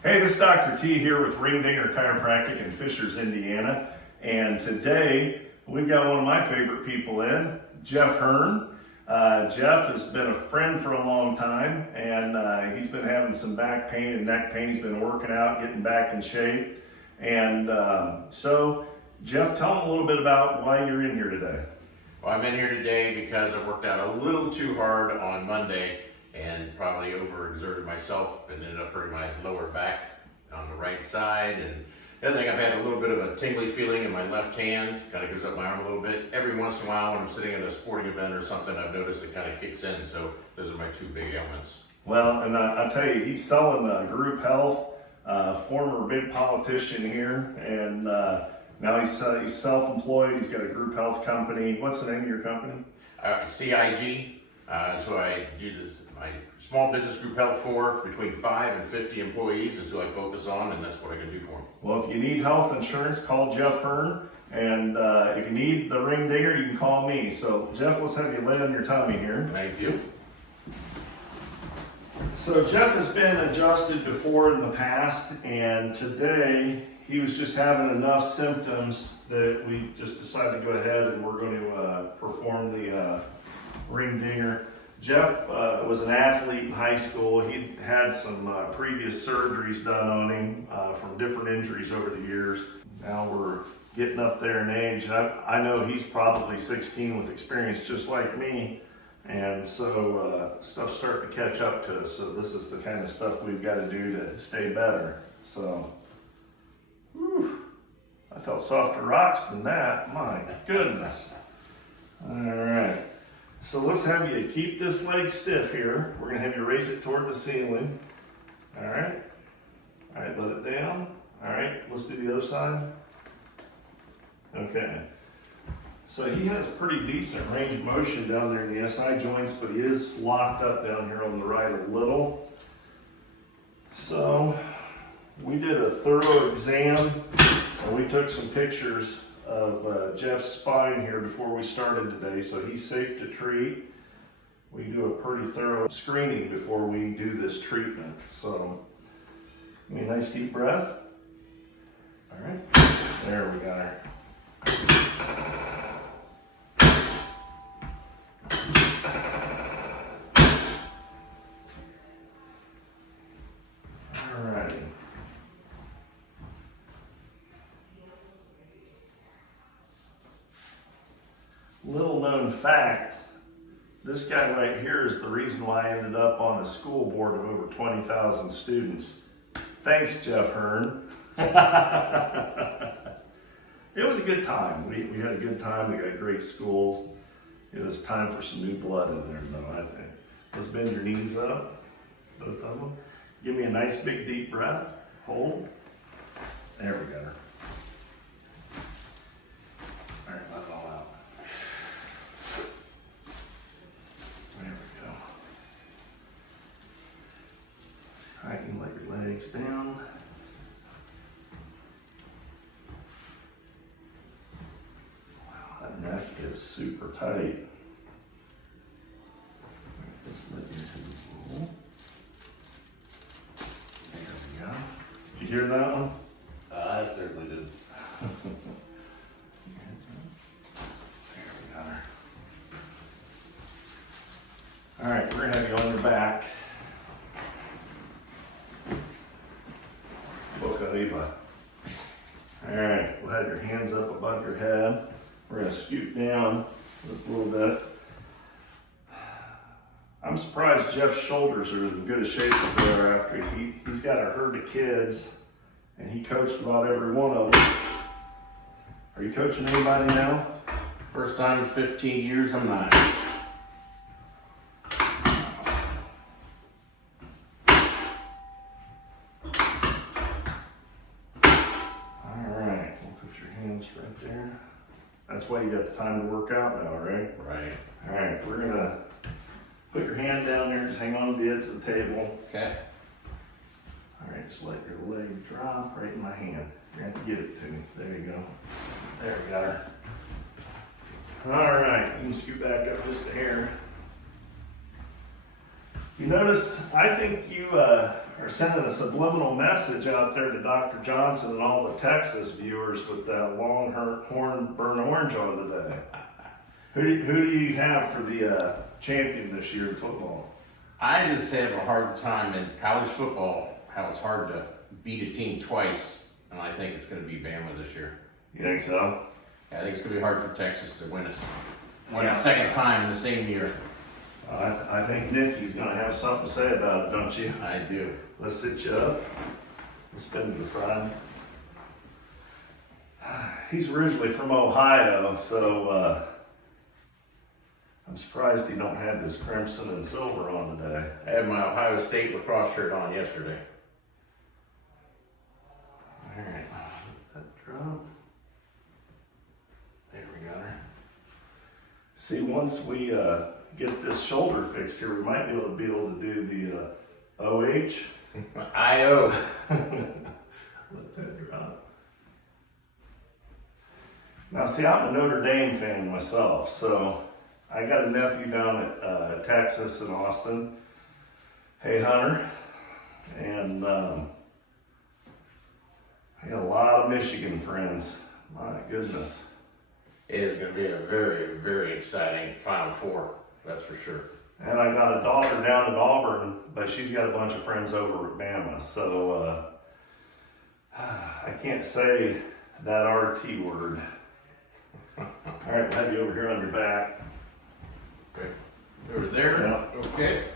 Hey, this is Dr. T here with Ringdinger Chiropractic in Fishers, Indiana. And today we've got one of my favorite people in, Jeff Hearn. Jeff has been a friend for a long time, and he's been having some back pain and neck pain. He's been working out, getting back in shape. And so, Jeff, tell him a little bit about why you're in here today. Well, I'm in here today because I worked out a little too hard on Monday and probably overexerted myself and ended up hurting my lower back on the right side. And the other thing, I've had a little bit of a tingly feeling in my left hand, kind of goes up my arm a little bit. Every once in a while when I'm sitting at a sporting event or something, I've noticed it kind of kicks in. So those are my two big ailments. Well, and I'll tell you, he's selling group health, former big politician here, and now he's self-employed. He's got a group health company. What's the name of your company? CIG. So I do this, my small business group health for between 5 and 50 employees is who I focus on, and that's what I can do for them. Well, if you need health insurance, call Jeff Hearn. And if you need the Ringdinger, you can call me. So, Jeff, let's have you lay on your tummy here. Thank you. So, Jeff has been adjusted before in the past, and today he was just having enough symptoms that we just decided to go ahead and we're going to perform the Ringdinger. Jeff was an athlete in high school. He had some previous surgeries done on him from different injuries over the years. Now we're getting up there in age. I know he's probably 16 with experience just like me. And so stuff's starting to catch up to us. So this is the kind of stuff we've got to do to stay better. So, whew, I felt softer rocks than that. My goodness. All right. So let's have you keep this leg stiff here. We're gonna have you raise it toward the ceiling. All right. All right, let it down. All right, let's do the other side. Okay. So he has pretty decent range of motion down there in the SI joints, but he is locked up down here on the right a little. So we did a thorough exam and we took some pictures of Jeff's spine here before we started today, so he's safe to treat. We do a pretty thorough screening before we do this treatment. So, give me a nice deep breath. All right, there we got her. All right. Little known fact, this guy right here is the reason why I ended up on a school board of over 20,000 students. Thanks, Jeff Hearn. It was a good time. We had a good time. We got great schools. It was time for some new blood in there, though, I think. Let's bend your knees up, both of them. Give me a nice big deep breath. Hold. There we go. All right, let it all out. There we go. All right, you can let your legs down. Wow, that neck is super tight. Just let your head roll. There we go. Did you hear that one? I certainly did. There we got her. All right, we're gonna have you on your back. Boca arriba. All right, we'll have your hands up above your head. We're gonna scoot down just a little bit. I'm surprised Jeff's shoulders are in good a shape as they are after he's got a herd of kids and he coached about every one of them. Are you coaching anybody now? First time in 15 years, I'm not. Alright, we'll put your hands right there. That's why you got the time to work out now, right? Right. Alright, we're gonna put your hand down there, just hang on to the edge of the table. Okay. Alright, just let your leg drop right in my hand. You're gonna have to get it to me. There you go. There we got her. Alright, you can scoot back up just a hair. You notice, I think you are sending a subliminal message out there to Dr. Johnson and all the Texas viewers with that longhorn burnt orange on today. Who do you have for the champion this year in football? I just have a hard time in college football, how it's hard to beat a team twice, and I think it's going to be Bama this year. You think so? I think it's going to be hard for Texas to win a second time in the same year. I think Nikki's going to have something to say about it, don't you? I do. Let's sit you up. Let's spin to the side. He's originally from Ohio, so I'm surprised he don't have this crimson and silver on today. I had my Ohio State lacrosse shirt on yesterday. All right, let that drop. There we go. See, once we get this shoulder fixed here, we might be able to do the OH. I-O. Let that drop. Now, see, I'm a Notre Dame fan myself, so I got a nephew down at Texas in Austin. Hey, Hunter. And I got a lot of Michigan friends. My goodness. It is going to be a very, very exciting Final Four, that's for sure. And I got a daughter down at Auburn, but she's got a bunch of friends over at Bama. So I can't say that RT word. All right, I'll have you over here on your back. Okay. Over there? Yeah. Okay.